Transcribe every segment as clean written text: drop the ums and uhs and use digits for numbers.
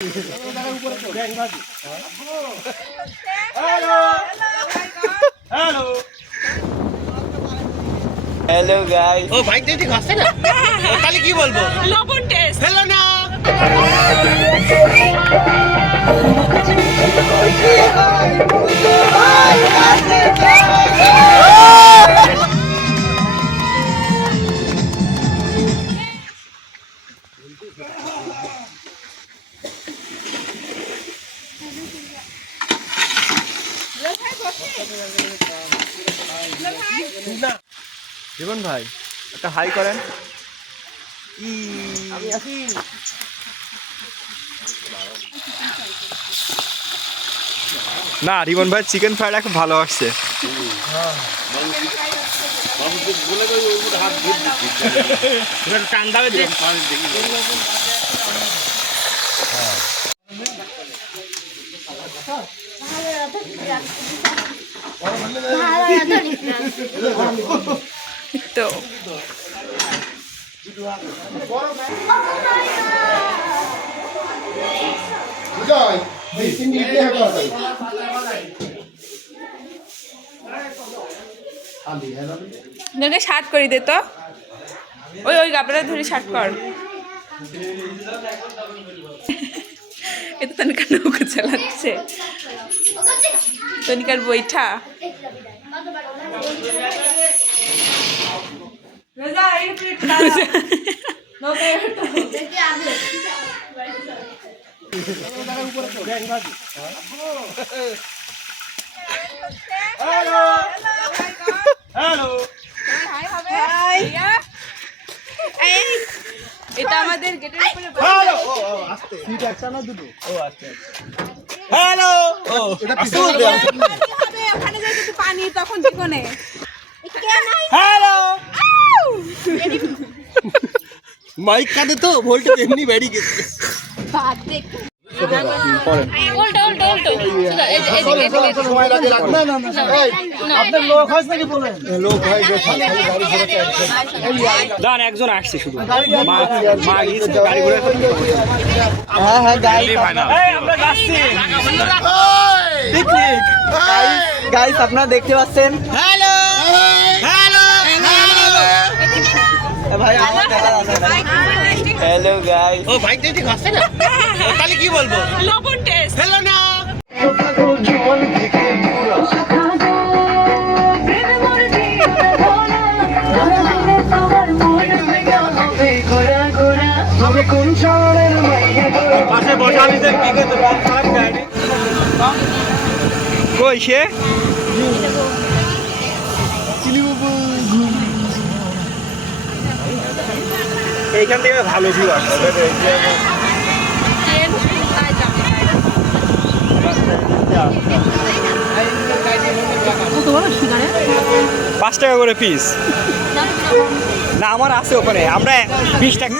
Hello guys. ओ भाई ठीक আছে না? তাহলে কি বলবো? লবণ টেস্ট। হ্যালো না। জীবন ভাই একটা হাই করেন। আমি আছি। না রিমন ভাই চিকেন ফ্রাইটা খুব ভালো আসছে। তো তোকে শার্ট করি দে তো, ওই ওই গাবলাটা ধরে শার্ট কর। এটা তনিকার নৌকা চালাচ্ছে, তনিকার বইটা। এটা আমাদের গেটের উপরে হ্যালো। ও হবে, ওখানে যাই কিন্তু পানি তখন জীবনে। হ্যালো। মাইক কাটে তো ভোল্টেজ এমনি বেড়ে গেছে। উল্টো উল্টো উল্টো এদিকে সময় লাগে না না না আপনার লোক হয় নাকি বলেন লোক হয় দান একজন আসছে শুধু মা গিয়েছে গাড়ি ঘোড়া। হ্যাঁ হ্যাঁ গাইস আমরা যাচ্ছি পিকনিক গাইস আপনারা দেখতে পাচ্ছেন হ্যালো হ্যালো ভাই আমার দেখা যাচ্ছে না। Hello guys. ও ভাই ঠিক আছে না? তাহলে কি বলবো? লবণ টেস্ট। হ্যালো না। পাশে বসা দিতেন কি করতে কই সে এইখান থেকে ভালো ভিউ আসবে। 5 টাকা করে পিস। না আমার আছে ওখানে, আমরা 20 টাকা।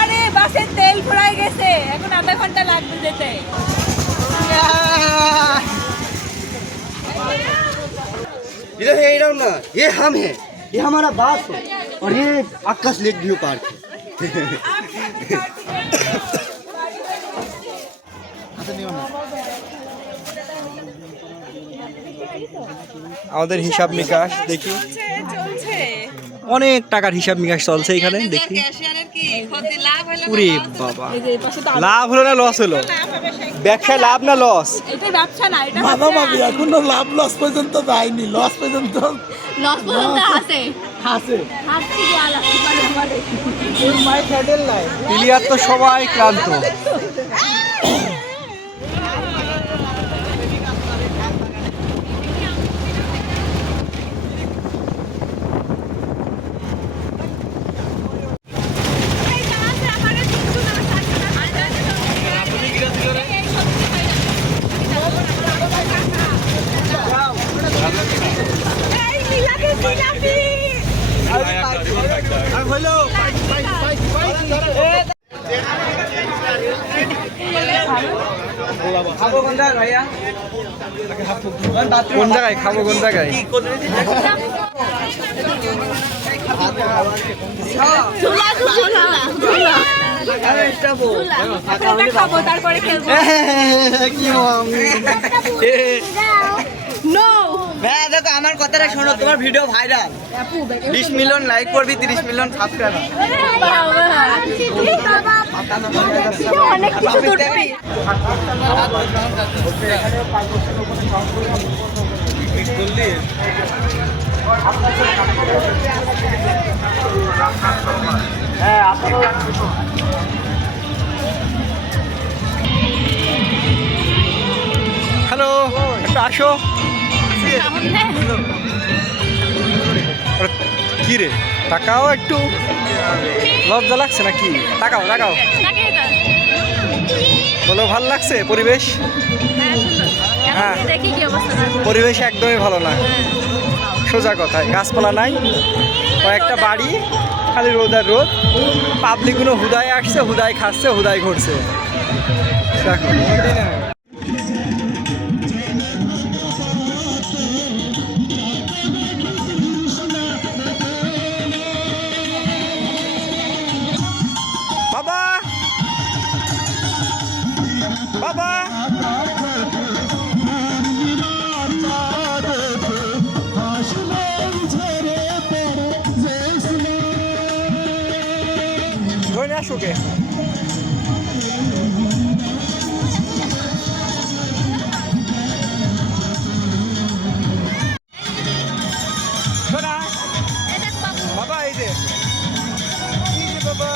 আরে বাসের তেল ফুরাই গেছে, এখন আধা ঘন্টা লাগবে যেতে। इधर है इधर ना ये हम है ये हमारा बास है और ये आकाश लेक व्यू पार्क है আমাদের হিসাব নিকাশ দেখি, চলছে অনেক টাকার হিসাব নিকাশ চলছে এখানে দেখি। ক্যাশিয়ারের কি ক্ষতি লাভ হলো উরে বাবা, লাভ হলো না লস হলো? ব্যবসায় লাভ না লস? এটা ব্যবসা না, এটা মাঝামাঝি এখনো লাভ লস পর্যন্ত যায়নি, লস পর্যন্ত লস পর্যন্ত আছে আছে। হাসছি কি আলা মানে প্লেয়ার তো সবাই ক্লান্ত। খাবো কোনটা ভাইয়া? কোন জায়গায় খাবো, কোন জায়গায়? খাবো তারপরে খেলবো। কি ভাইয়া দেখো আমার কথাটা শোনো, তোমার ভিডিও ভাইরাল, 20 মিলিয়ন লাইক করবি, 30 মিলিয়ন সাবস্ক্রাইবার। অনেক কিছু করবি। হ্যালো, একটু আসো। কি রে, টাকাও একটু লজ্জা লাগছে নাকি? টাকাও টাকাও বলো, ভাল লাগছে পরিবেশ? হ্যাঁ, দেখি কি অবস্থা। পরিবেশ একদমই ভালো না, সোজা কথায়। গাছপালা নাই, কয়েকটা বাড়ি, খালি রোদ আর রোদ। পাবলিকগুলো হুদায় আসছে, হুদায় খাচ্ছে, হুদায় ঘুরছে। দেখো বাবা, বাবা, ধরে আসো কে? বাবা, এই যে বাবা,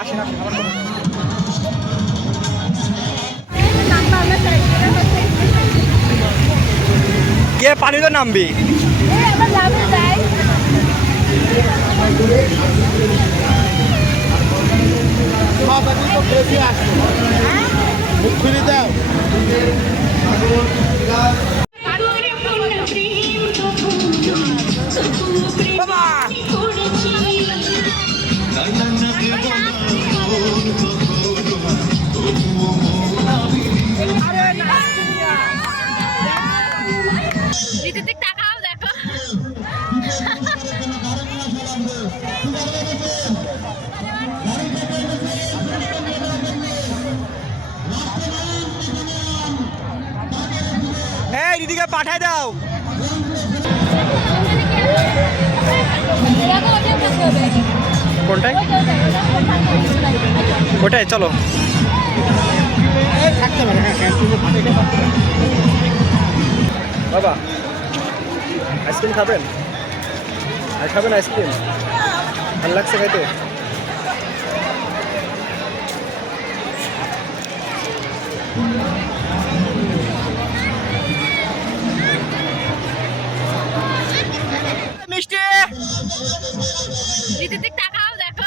আসেন আসেন আমার কথা। কে পানিতে নামবি? মুখ খুলে দাও। ঋতুতিক টাকাও দেখো। এই দিদিকে পাঠায় দাও। কোনটায়? ওটাই চলো। বাবা, আইসক্রিম খাবেন? আর খাবেন আইসক্রিম? ভালো লাগছে খাইতে? মিষ্টি, ঋতুতিক টাকাও দেখো।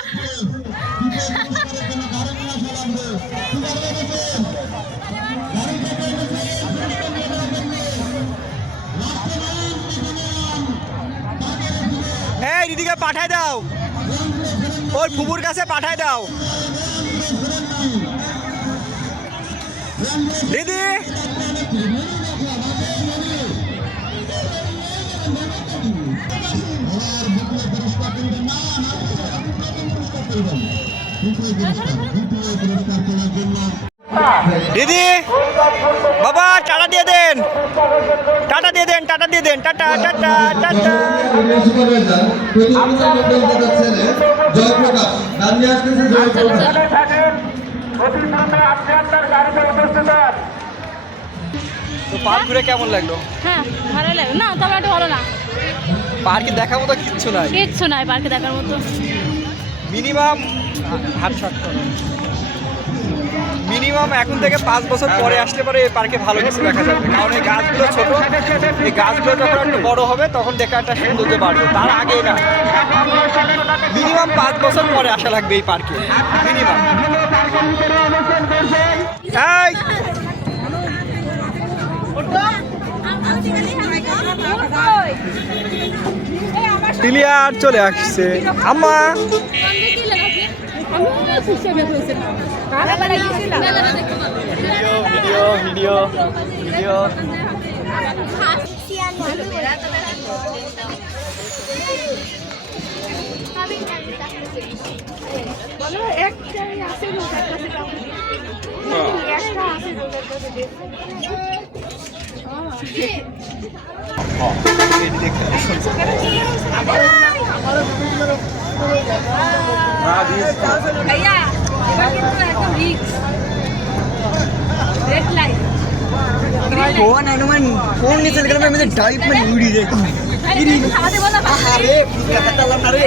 এই দিদিকে পাঠায় দাও, ওর ফুপুর কাছে পাঠায় দাও। দিদি, দিদি টাটা দিয়ে দেন, টাটা দিয়ে দেন, টাটা টাটা টাটা। সুপারভাইজার প্রতিযোগিতা মন্ডল দাদার ছেলে জয়প্রকাশ গান নিয়ে আসতেছে জয়প্রকাশ। তো পার্ক ঘুরে কেমন লাগলো? হ্যাঁ ভালো লাগে না, তবে একটু ভালো না, পার্কে দেখার মতো কিচ্ছু নাই। কিচ্ছু নাই পার্কে দেখার মতো। মিনিমাম হাট শট করো, মিনিমাম এখন থেকে 5 বছর পরে আসলে পরে এই পার্কে ভালো কিছু দেখা যাবে। কারণ এই গাছগুলো ছোট, এই গাছগুলো যখন একটু বড় হবে তখন দেখা একটা সৌন্দর্য বাড়বে, তার আগে না। মিনিমাম 5 বছর পরে আসা লাগবে এই পার্কে, মিনিমাম। এই প্লেয়ার চলে আসছে। আম্মা ভিডিও ভিডিও ভিডিও ভাইয়া এবার কিন্তু একদম risk red light phone Hanuman phone नहीं चल गया, मैं मुझे डाइट में उड़ी देखूं। খাওয়াতে বলো अरे